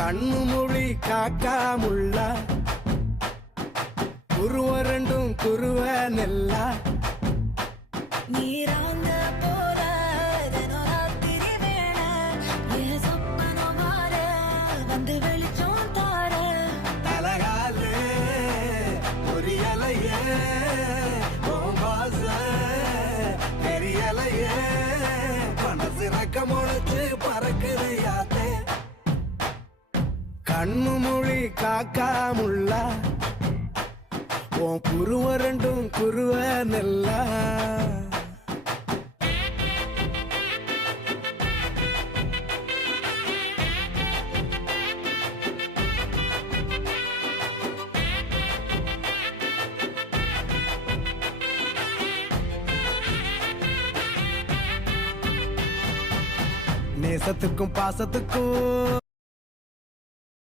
கண்ணு மொழி காக்காமுள்ள குருவ ரெண்டும் குருவ நெல்லா நீராங்க போல தினராத்திரி வேண என் சொப்பனோ மாற வந்து வெளிச்சம் தார தலகாலே பொரியலையே ஓம்பாச பெரியலையே மனசு ரக்க முளைச்சு பறக்குது யாத்தே கண்ணு மொழி காக்காமுள்ள உன் குருவ ரெண்டும் குருவ நெல்லா நேசத்துக்கும் பாசத்துக்கும்